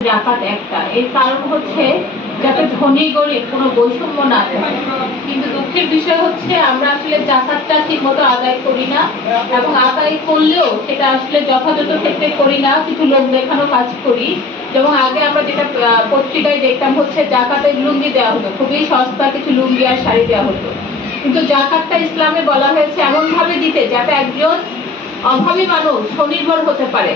জাকাত একটা। এর কারণ হচ্ছে যাতে ধনী গরিব, কোনো বৈষম্য না থাকে। কিন্তু দুঃখের বিষয় হচ্ছে, আমরা আসলে জাকাতটা ঠিক মতো আদায় করি না এবং আদায় করলেও সেটা আসলে যথাযথ ক্ষেত্রে করি না, কিছু লোক দেখানো কাজ করি। যেমন আগে আমরা যেটা পত্রিকায় দেখতাম হচ্ছে, জাকাতের লুঙ্গি দেওয়া হতো। খুবই সস্তা কিছু লুঙ্গি আর শাড়ি দেওয়া হতো। কিন্তু জাকাতটা ইসলামে বলা হয়েছে এমন ভাবে দিতে যাতে একজন অভাবী মানুষ স্বনির্ভর হতে পারে।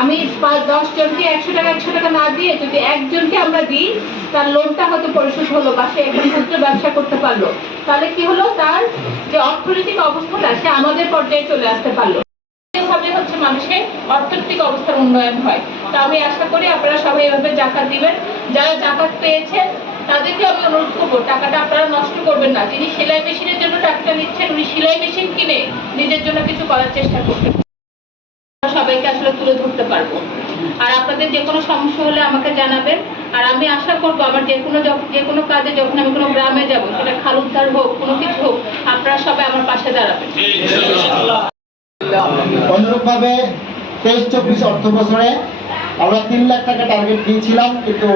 আমি পাঁচ, দশ জনকে একশো টাকা একশো টাকা না দিয়ে যদি একজনকে আমরা দিই, তার লোনটা হয়তো পরিশোধ হলো বা সে এখন ক্ষুদ্র ব্যবসা করতে পারল। তাহলে কি হলো? তার যে অর্থনৈতিক অবস্থাটা, সে আমাদের পর্যায়ে চলে আসতে পারল। এভাবে হচ্ছে মানুষের অর্থনৈতিক অবস্থার উন্নয়ন হয়। তো আমি আশা করি আপনারা সবাই এভাবে জাকাত দিবেন। যারা জাকাত পেয়েছেন, তাদেরকে আমি অনুরোধ করব, টাকাটা আপনারা নষ্ট করবেন না। যিনি সেলাই মেশিনের জন্য টাকাটা নিচ্ছেন, উনি সেলাই মেশিন কিনে নিজের জন্য কিছু করার চেষ্টা করবেন। তুলে ধরতে পারব। আর আপনাদের যে কোনো সমস্যা হলে আমাকে জানাবেন। আর আমি আশা করব আমার যে কোনো যে কোনো কাজে যখন আমি কোনো গ্রামে যাব, সেটা খালুদ্দার হোক, কোনো কিছু হোক, আপনারা সবাই আমার পাশে দাঁড়াবেন। অনুরূপভাবে তেইশ চব্বিশ অর্থ বছরে আমরা তিন লাখ টাকা টার্গেট দিয়েছিলাম, কিন্তু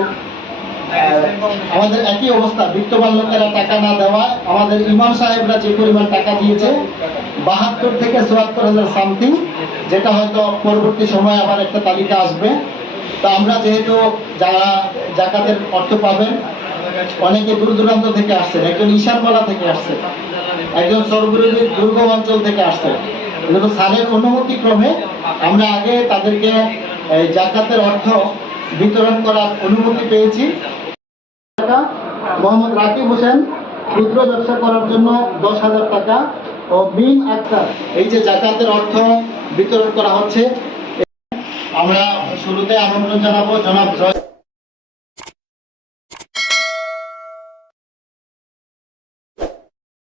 আমাদের একই অবস্থা। বিত্তবান লোকেরা টাকা না দেওয়া আমাদের ইমাম সাহেবরা যে পরিমাণ টাকা দিয়েছে বাহাত্তর থেকে চুয়াত্তর হাজার সামথিং, যেটা হয়তো পরবর্তী সময়ে আবার একটা তালিকা আসবে। তো আমরা যেহেতু যারা জাকাতের অর্থ পাবেন, অনেকে দূর দূরান্ত থেকে আসছেন, একজন ঈশানমালা থেকে আসছে একজন সর্বরোগী দুর্গম অঞ্চল থেকে আসছে কিন্তু স্যারের অনুমতি ক্রমে আমরা আগে তাদেরকে জাকাতের অর্থ বিতরণ করার অনুমতি পেয়েছি। মোহাম্মদ রাকিব হোসেন ক্ষুদ্র ব্যবসা করার জন্য দশ হাজার টাকা ও মিম আক্তার। এই যে জাকাতের অর্থ বিতরণ করা হচ্ছে, আমরা শুরুতে আমন্ত্রণ জানাব জনাব জয়